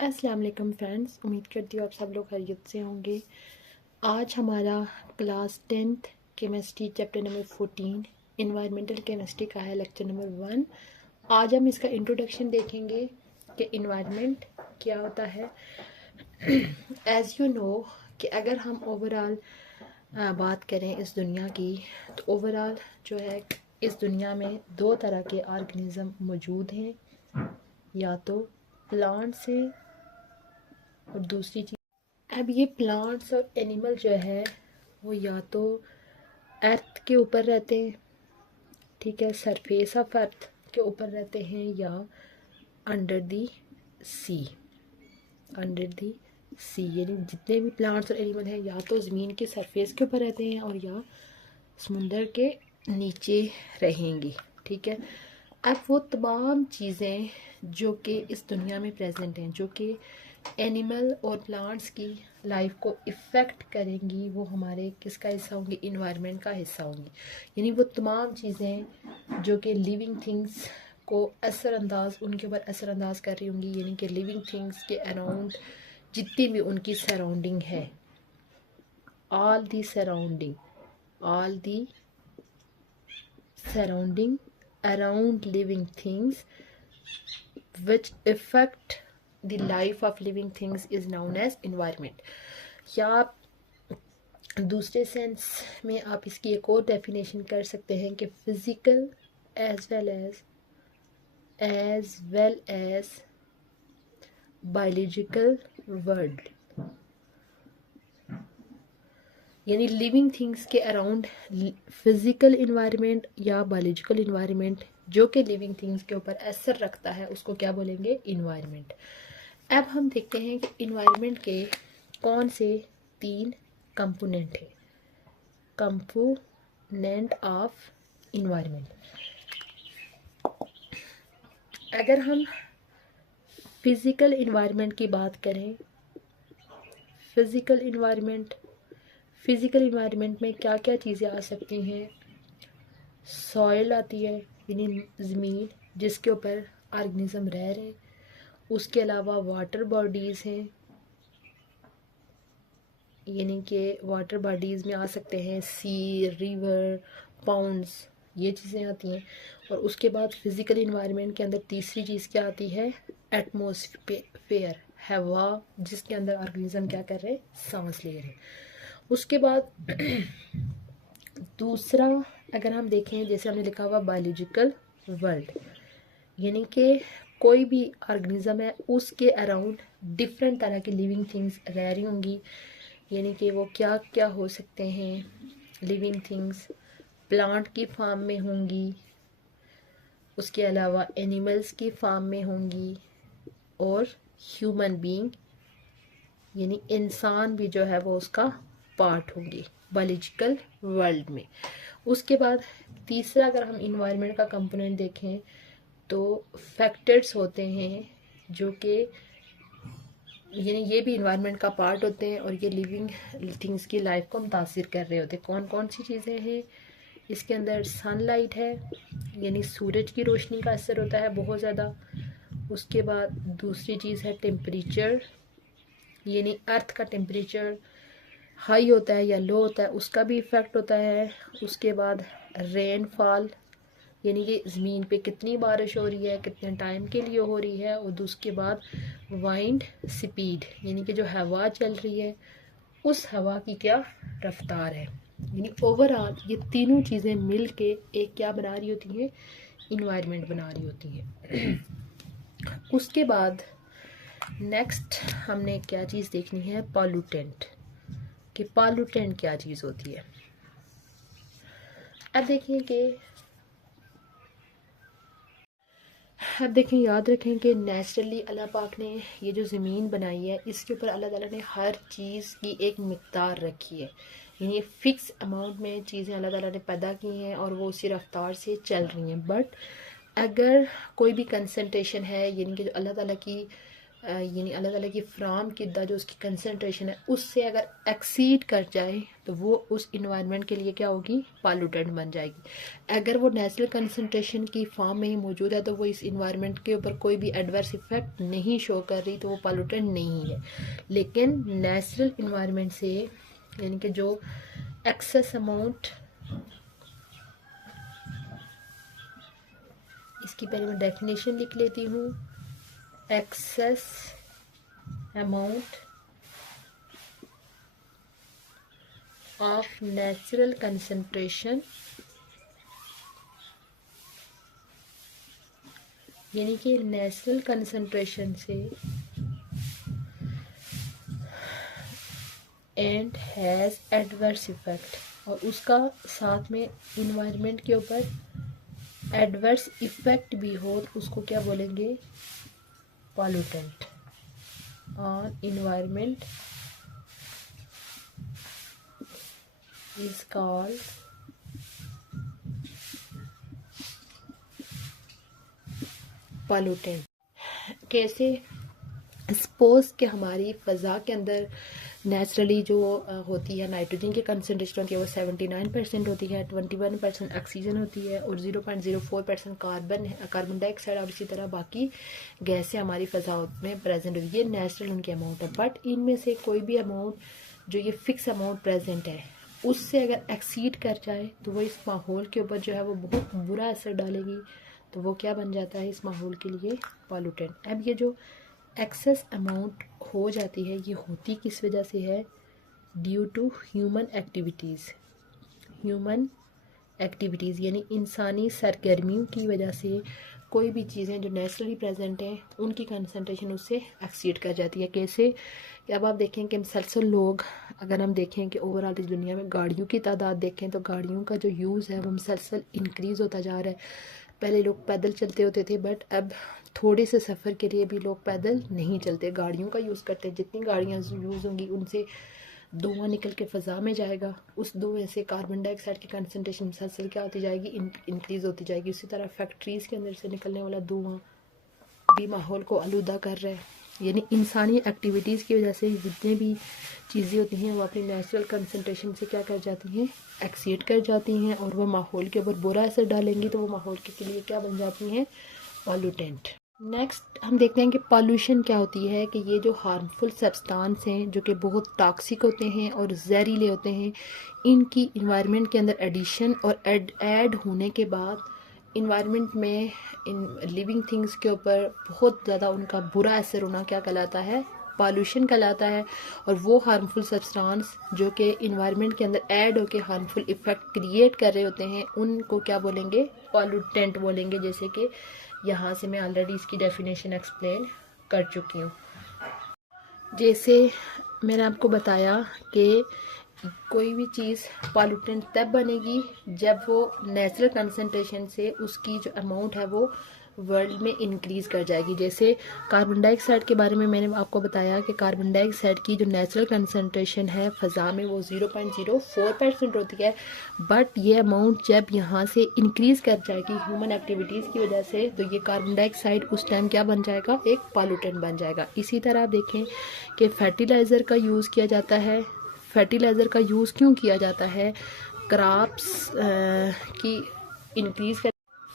अस्सलाम वालेकुम फ्रेंड्स, उम्मीद करती हूँ आप सब लोग खैरियत से होंगे। आज हमारा class 10th chemistry chapter number 14 environmental chemistry का है, लेक्चर नंबर 1। आज हम इसका इंट्रोडक्शन देखेंगे कि इन्वायरमेंट क्या होता है। एज़ यू नो कि अगर हम ओवरऑल बात करें इस दुनिया की, तो ओवरऑल जो है इस दुनिया में दो तरह के ऑर्गेनिज़म मौजूद हैं, या तो प्लांट्स हैं और दूसरी चीज़। अब ये प्लांट्स और एनिमल जो है वो या तो अर्थ के ऊपर रहते हैं, ठीक है, सरफेस ऑफ अर्थ के ऊपर रहते हैं, या under the C. Under the सी यानी जितने भी प्लांट्स और एनिमल हैं या तो ज़मीन के सरफेस के ऊपर रहते हैं और या समुंदर के नीचे रहेंगी, ठीक है। अब वो तमाम चीज़ें जो कि इस दुनिया में प्रेजेंट हैं, जो कि एनिमल और प्लांट्स की लाइफ को इफ़ेक्ट करेंगी, वो हमारे किसका हिस्सा होंगी? इन्वायरमेंट का हिस्सा होंगी। यानी वो तमाम चीज़ें जो कि लिविंग थिंग्स को असरअंदाज, उनके ऊपर असरअंदाज कर रही होंगी, यानी कि लिविंग थिंग्स के अराउंड जितनी भी उनकी सराउंडिंग है, all the surrounding surrounding around living things which affect the life of living things is known as environment। या दूसरे सेंस में आप इसकी एक और डेफिनेशन कर सकते हैं कि physical as well as biological world, यानी लिविंग थिंग्स के अराउंड फिजिकल इन्वायरमेंट या बायोलॉजिकल इन्वायरमेंट जो कि लिविंग थिंग्स के ऊपर असर रखता है, उसको क्या बोलेंगे? इन्वायरमेंट। अब हम देखते हैं कि इन्वायरमेंट के कौन से 3 कंपोनेंट हैं। कंपोनेंट ऑफ इन्वायरमेंट, अगर हम फिजिकल इन्वायरमेंट की बात करें, फिजिकल इन्वायरमेंट में क्या क्या चीज़ें आ सकती हैं? सॉइल आती है, यानी ज़मीन जिसके ऊपर ऑर्गेनिज्म रह रहे हैं। उसके अलावा वाटर बॉडीज़ हैं, यानी कि वाटर बॉडीज़ में आ सकते हैं सी, रिवर, पाउंड्स, ये चीज़ें आती हैं। और उसके बाद फिज़िकल इन्वायरमेंट के अंदर तीसरी चीज़ क्या आती है? एटमॉस्फेयर, हवा, जिसके अंदर ऑर्गेनिज्म क्या कर रहे हैं? सांस ले रहे हैं। उसके बाद दूसरा अगर हम देखें, जैसे हमने लिखा हुआ बायोलॉजिकल वर्ल्ड, यानी कि कोई भी ऑर्गेनिज्म है उसके अराउंड डिफरेंट तरह की लिविंग थिंग्स रह रही होंगी, यानी कि वो क्या क्या हो सकते हैं? लिविंग थिंग्स प्लांट की फार्म में होंगी, उसके अलावा एनिमल्स की फार्म में होंगी, और ह्यूमन बीइंग यानी इंसान भी जो है वो उसका पार्ट होंगे बायोलॉजिकल वर्ल्ड में। उसके बाद तीसरा अगर हम इन्वायरमेंट का कंपोनेंट देखें तो फैक्टर्स होते हैं जो कि यानी ये भी इन्वायरमेंट का पार्ट होते हैं और ये लिविंग थिंग्स की लाइफ को मुतासिर कर रहे होते हैं। कौन कौन सी चीज़ें हैं इसके अंदर? सनलाइट है, यानी सूरज की रोशनी का असर होता है बहुत ज़्यादा। उसके बाद दूसरी चीज़ है टेम्परेचर, यानी अर्थ का टेम्परेचर हाई होता है या लो होता है, उसका भी इफ़ेक्ट होता है। उसके बाद रेनफॉल, यानी कि ज़मीन पे कितनी बारिश हो रही है, कितने टाइम के लिए हो रही है। और उसके बाद वाइंड स्पीड, यानी कि जो हवा चल रही है उस हवा की क्या रफ्तार है। यानी ओवरऑल ये तीनों चीज़ें मिल के एक क्या बना रही होती हैं? इन्वायरमेंट बना रही होती है। उसके बाद नेक्स्ट हमने क्या चीज़ देखनी है? पॉल्यूटेंट, कि पॉल्यूटेंट क्या चीज़ होती है। अब देखें याद रखें कि नेचुरली अल्लाह पाक ने ये जो ज़मीन बनाई है इसके ऊपर अल्लाह ताला ने हर चीज़ की एक मिक़दार रखी है, यानी फ़िक्स अमाउंट में चीज़ें अल्लाह ताला ने पैदा की हैं और वो उसी रफ्तार से चल रही हैं। बट अगर कोई भी कंसंट्रेशन है, यानी कि जो अल्लाह ताला की यानी अल्लाह ताला की फ्राम किदा जो उसकी कंसनट्रेशन है उससे अगर एक्सीड कर जाए तो वो उस इन्वायरमेंट के लिए क्या होगी, पॉल्यूटेंट बन जाएगी। अगर वो नेचुरल कंसनट्रेशन की फॉर्म में ही मौजूद है तो वो इस इन्वायरमेंट के ऊपर कोई भी एडवर्स इफेक्ट नहीं शो कर रही, तो वो पॉल्यूटेंट नहीं है। लेकिन नेचुरल इन्वायरमेंट से यानी कि जो एक्सेस अमाउंट, इसकी पहले मैं डेफिनेशन लिख लेती हूँ। Excess amount of natural concentration यानी कि नेचुरल कंसंट्रेशन से एंड हैज़ एडवर्स इफेक्ट, और उसका साथ में इन्वायरमेंट के ऊपर एडवर्स इफेक्ट भी हो तो उसको क्या बोलेंगे, pollutant on environment is called pollutant. कैसे, सपोज कि हमारी फ़ज़ा के अंदर नेचुरली जो होती है नाइट्रोजन की कंसनट्रेशन होती है वो 79% होती है, 21% ऑक्सीजन होती है और 0.04% कार्बन डाइऑक्साइड और इसी तरह बाकी गैसें हमारी फ़ज़ा में प्रेजेंट होती है। ये नेचुरल उनके अमाउंट है। बट इनमें से कोई भी अमाउंट जो ये फिक्स अमाउंट प्रेजेंट है उससे अगर एक्सीड कर जाए तो वो इस माहौल के ऊपर जो है वो बहुत बुरा असर डालेगी, तो वो क्या बन जाता है इस माहौल के लिए, पॉल्यूटेंट। अब ये जो एक्सेस अमाउंट हो जाती है ये होती किस वजह से है, ड्यू टू ह्यूमन एक्टिविटीज़ यानी इंसानी सरगर्मियों की वजह से कोई भी चीज़ें जो नेचुरली प्रेजेंट हैं उनकी कंसंट्रेशन उससे एक्सीड कर जाती है। कैसे कि अब आप देखें कि मुसलसल लोग, अगर हम देखें कि ओवरऑल इस दुनिया में गाड़ियों की तादाद देखें तो गाड़ियों का जो यूज़ है वो मुसलसल इंक्रीज़ होता जा रहा है। पहले लोग पैदल चलते होते थे बट अब थोड़े से सफ़र के लिए भी लोग पैदल नहीं चलते, गाड़ियों का यूज़ करते हैं। जितनी गाड़ियाँ यूज़ होंगी उनसे धुआं निकल के फ़ज़ा में जाएगा, उस धुएं से कार्बन डाइऑक्साइड की कंसनट्रेशन मुसलसल क्या होती जाएगी, इंक्रीज़ होती जाएगी। उसी तरह फैक्ट्रीज़ के अंदर से निकलने वाला धुआं भी माहौल को आलूदा कर रहा है। यानी इंसानी एक्टिविटीज़ की वजह से जितनी भी चीज़ें होती हैं वो अपनी नेचुरल कंसनट्रेशन से क्या कर जाती हैं, एक्सीड कर जाती हैं और वह माहौल के ऊपर बुरा असर डालेंगी, तो वो माहौल के लिए क्या बन जाती हैं, पॉल्यूटेंट। नेक्स्ट हम देखते हैं कि पॉल्यूशन क्या होती है, कि ये जो हार्मफुल सब्सटेंस हैं जो कि बहुत टॉक्सिक होते हैं और जहरीले होते हैं, इनकी इन्वायरमेंट के अंदर एडिशन और ऐड होने के बाद इन्वायरमेंट में इन लिविंग थिंग्स के ऊपर बहुत ज़्यादा उनका बुरा असर होना क्या कहलाता है, पॉल्यूशन कहलाता है। और वो हार्मफुल सब्सटेंस जो कि इन्वायरमेंट के अंदर ऐड होकर हार्मफुल इफ़ेक्ट क्रिएट कर रहे होते हैं उनको क्या बोलेंगे, पॉल्यूटेंट बोलेंगे। जैसे कि यहाँ से मैं ऑलरेडी इसकी डेफिनेशन एक्सप्लेन कर चुकी हूँ। जैसे मैंने आपको बताया कि कोई भी चीज़ पॉल्यूटेंट तब बनेगी जब वो नेचुरल कंसंट्रेशन से उसकी जो अमाउंट है वो वर्ल्ड में इंक्रीज़ कर जाएगी। जैसे कार्बन डाइऑक्साइड के बारे में मैंने आपको बताया कि कार्बन डाइऑक्साइड की जो नेचुरल कंसंट्रेशन है फ़ज़ा में वो 0.04% होती है, बट ये अमाउंट जब यहाँ से इंक्रीज़ कर जाएगी ह्यूमन एक्टिविटीज़ की वजह से तो ये कार्बन डाइऑक्साइड उस टाइम क्या बन जाएगा, एक पॉल्यूटेंट बन जाएगा। इसी तरह आप देखें कि फर्टिलाइज़र का यूज़ किया जाता है। फर्टिलाइज़र का यूज़ क्यों किया जाता है, क्रॉप्स की इंक्रीज़ कर,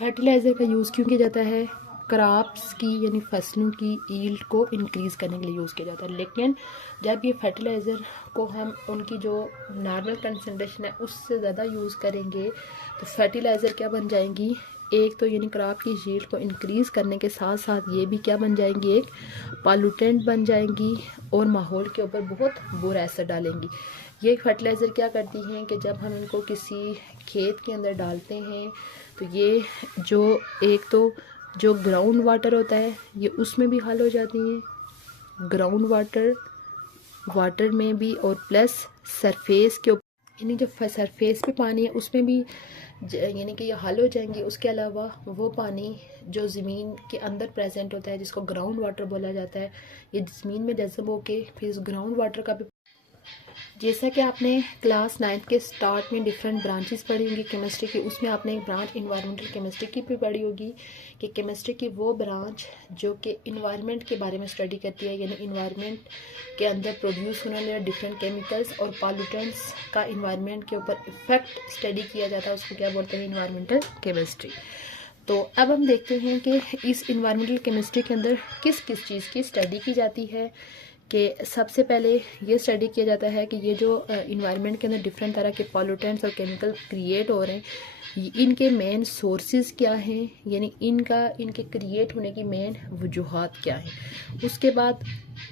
फर्टिलाइज़र का यूज़ क्यों किया जाता है, क्रॉप्स की यानी फसलों की ईल्ड को इंक्रीज़ करने के लिए यूज़ किया जाता है। लेकिन जब ये फर्टिलाइज़र को हम उनकी जो नॉर्मल कंसंट्रेशन है उससे ज़्यादा यूज़ करेंगे तो फर्टिलाइज़र क्या बन जाएंगी, एक तो यानी क्रॉप की ईल्ड को इंक्रीज़ करने के साथ साथ ये भी क्या बन जाएंगी, एक पॉल्यूटेंट बन जाएंगी और माहौल के ऊपर बहुत बुरा असर डालेंगी। ये फर्टिलाइज़र क्या करती हैं कि जब हम इनको किसी खेत के अंदर डालते हैं तो ये जो एक तो जो ग्राउंड वाटर होता है ये उसमें भी हल हो जाती हैं, ग्राउंड वाटर में भी, और प्लस सरफेस के ऊपर यानी जो सरफेस पे पानी है उसमें भी यानी कि ये हल हो जाएंगी। उसके अलावा वो पानी जो ज़मीन के अंदर प्रेजेंट होता है जिसको ग्राउंड वाटर बोला जाता है, ये ज़मीन में जज़ब होके फिर इस ग्राउंड वाटर का भी जैसा कि आपने क्लास 9th के स्टार्ट में डिफरेंट ब्रांचेस पढ़ी होंगी केमिस्ट्री की, उसमें आपने एक ब्रांच इन्वायरमेंटल केमिस्ट्री की भी पढ़ी होगी कि केमिस्ट्री की वो ब्रांच जो कि इन्वायरमेंट के बारे में स्टडी करती है, यानी इन्वायरमेंट के अंदर प्रोड्यूस होने वाले डिफरेंट केमिकल्स और पॉल्यूटेंट्स का इन्वायरमेंट के ऊपर इफेक्ट स्टडी किया जाता है, उसको क्या बोलते हैं, इन्वायरमेंटल केमिस्ट्री। तो अब हम देखते हैं कि इस इन्वायरमेंटल केमिस्ट्री के अंदर किस किस चीज़ की स्टडी की जाती है। कि सबसे पहले ये स्टडी किया जाता है कि ये जो इन्वायरमेंट के अंदर डिफरेंट तरह के पॉल्यूटेंट्स और केमिकल क्रिएट हो रहे हैं, इनके मेन सोर्सेज क्या हैं, यानी इनके क्रिएट होने की मेन वजूहात क्या हैं। उसके बाद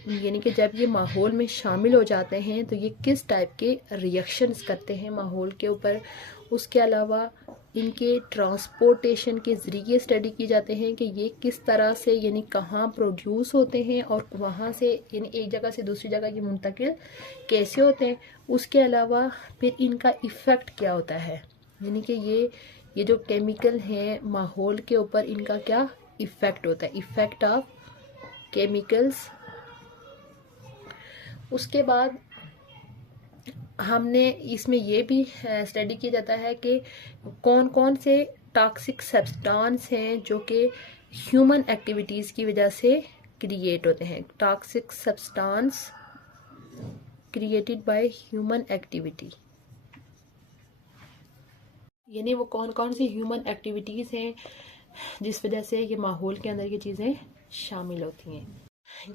यानी कि जब ये माहौल में शामिल हो जाते हैं तो ये किस टाइप के रिएक्शंस करते हैं माहौल के ऊपर। उसके अलावा इनके ट्रांसपोर्टेशन के ज़रिए स्टडी की जाते हैं कि ये किस तरह से यानी कहाँ प्रोड्यूस होते हैं और वहाँ से यानी एक जगह से दूसरी जगह ये मुंतकिल कैसे होते हैं। उसके अलावा फिर इनका इफ़ेक्ट क्या होता है, यानी कि ये जो केमिकल हैं माहौल के ऊपर इनका क्या इफ़ेक्ट होता है, इफ़ेक्ट ऑफ केमिकल्स। उसके बाद हमने इसमें ये भी स्टडी किया जाता है कि कौन कौन से टॉक्सिक सब्सटेंस हैं जो कि ह्यूमन एक्टिविटीज़ की वजह से क्रिएट होते हैं। Toxic substance created by human activity, यानी वो कौन कौन सी ह्यूमन एक्टिविटीज़ हैं जिस वजह से ये माहौल के अंदर ये चीज़ें शामिल होती हैं।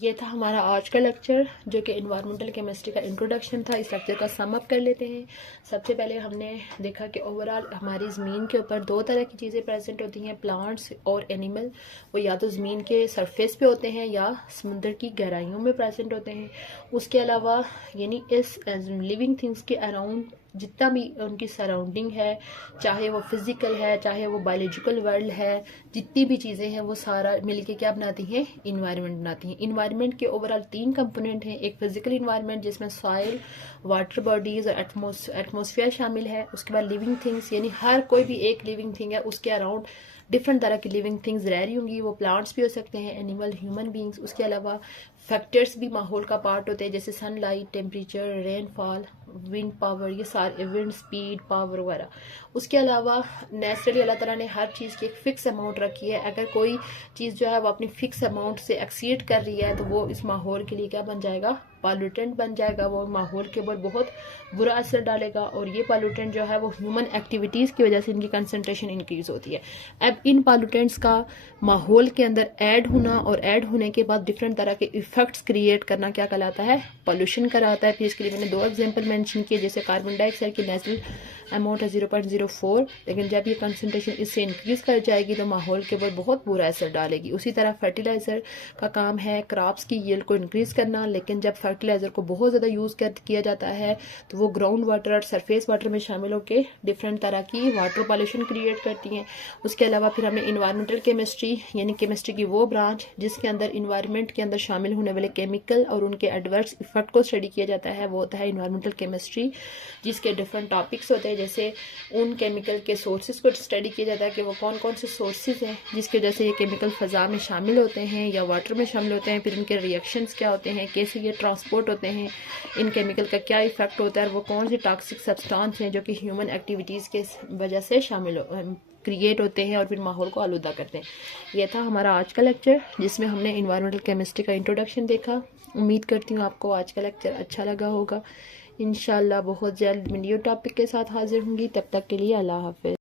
ये था हमारा आज का लेक्चर जो कि इन्वायरमेंटल केमिस्ट्री का इंट्रोडक्शन था। इस लेक्चर का सम अप कर लेते हैं। सबसे पहले हमने देखा कि ओवरऑल हमारी ज़मीन के ऊपर दो तरह की चीज़ें प्रेजेंट होती हैं, प्लांट्स और एनिमल। वो या तो ज़मीन के सरफेस पे होते हैं या समुद्र की गहराइयों में प्रेजेंट होते हैं। उसके अलावा यानी इस लिविंग थिंग्स के अराउंड जितना भी उनकी सराउंडिंग है, चाहे वो फिज़िकल है चाहे वो बायोलॉजिकल वर्ल्ड है, जितनी भी चीज़ें हैं वो सारा मिलके क्या बनाती हैं, इन्वायरमेंट बनाती हैं। इन्वायरमेंट के ओवरऑल 3 कंपोनेंट हैं। एक फिजिकल इन्वायरमेंट जिसमें सॉइल, वाटर बॉडीज़ और एटमॉस्फेयर शामिल है। उसके बाद लिविंग थिंग्स, यानी हर कोई भी एक लिविंग थिंग है, उसके अराउंड डिफरेंट तरह की लिविंग थिंग्स रह रही होंगी। वो प्लांट्स भी हो सकते हैं, एनिमल, ह्यूमन बींग्स। उसके अलावा फैक्टर्स भी माहौल का पार्ट होते हैं, जैसे sunlight, temperature, rainfall, wind power, ये सारे, विंड स्पीड, पावर वगैरह। उसके अलावा नेचुरली अल्लाह ताला ने हर चीज़ की एक फ़िक्स अमाउंट रखी है। अगर कोई चीज़ जो है वो अपनी फ़िक्स अमाउंट से एक्सीड कर रही है तो वो इस माहौल के लिए क्या बन जाएगा, पॉल्यूटेंट बन जाएगा। वो माहौल के ऊपर बहुत बुरा असर डालेगा और ये पॉल्यूटेंट जो है वो ह्यूमन एक्टिविटीज़ की वजह से इनकी कंसनट्रेशन इंक्रीज़ होती है। अब इन पॉल्यूटेंट्स का माहौल के अंदर ऐड होना और ऐड होने के बाद डिफरेंट तरह के इफ़ेक्ट्स क्रिएट करना क्या कहलाता है, पॉल्यूशन कराता है। फिर इसके लिए मैंने 2 एग्जाम्पल मेंशन किए, जैसे कार्बन डाइऑक्साइड की नेचुरल अमाउंट है 0.04, लेकिन जब ये कंसनट्रेशन इससे इंक्रीज़ कर जाएगी तो माहौल के ऊपर बहुत बुरा असर डालेगी। उसी तरह फर्टिलाइज़र का काम है क्रॉप्स की यील्ड को इंक्रीज़ करना, लेकिन जब फर्टिलाइज़र को बहुत ज़्यादा यूज़ किया जाता है तो वो ग्राउंड वाटर और सरफेस वाटर में शामिल होकर डिफरेंट तरह की वाटर पॉल्यूशन क्रिएट करती हैं। उसके अलावा फिर हमने इन्वायरमेंटल केमिस्ट्री, यानी केमिस्ट्री की वो ब्रांच जिसके अंदर इन्वायरमेंट के अंदर शामिल होने वाले केमिकल और उनके एडवर्स इफेक्ट को स्टडी किया जाता है, वो होता है इन्वायरमेंटल केमिस्ट्री, जिसके डिफरेंट टॉपिक्स होते हैं। जैसे उन केमिकल के सोर्सेज को स्टडी किया जाता है कि वो कौन कौन से सोर्सेज हैं जिसकी वजह से ये केमिकल फ़ज़ा में शामिल होते हैं या वाटर में शामिल होते हैं। फिर इनके रिएक्शंस क्या होते हैं, कैसे ये ट्रांसपोर्ट होते हैं, इन केमिकल का क्या इफेक्ट होता है और वो कौन से टॉक्सिक सब्सटेंस हैं जो कि ह्यूमन एक्टिविटीज़ के वजह से क्रिएट होते हैं और फिर माहौल को आलूदा करते हैं। यह था हमारा आज का लेक्चर जिसमें हमने इन्वायरमेंटल केमिस्ट्री का इंट्रोडक्शन देखा। उम्मीद करती हूँ आपको आज का लेक्चर अच्छा लगा होगा। इंशाल्लाह बहुत जल्द न्यू टॉपिक के साथ हाजिर होंगी। तब तक के लिए अल्लाह हाफ़िज़।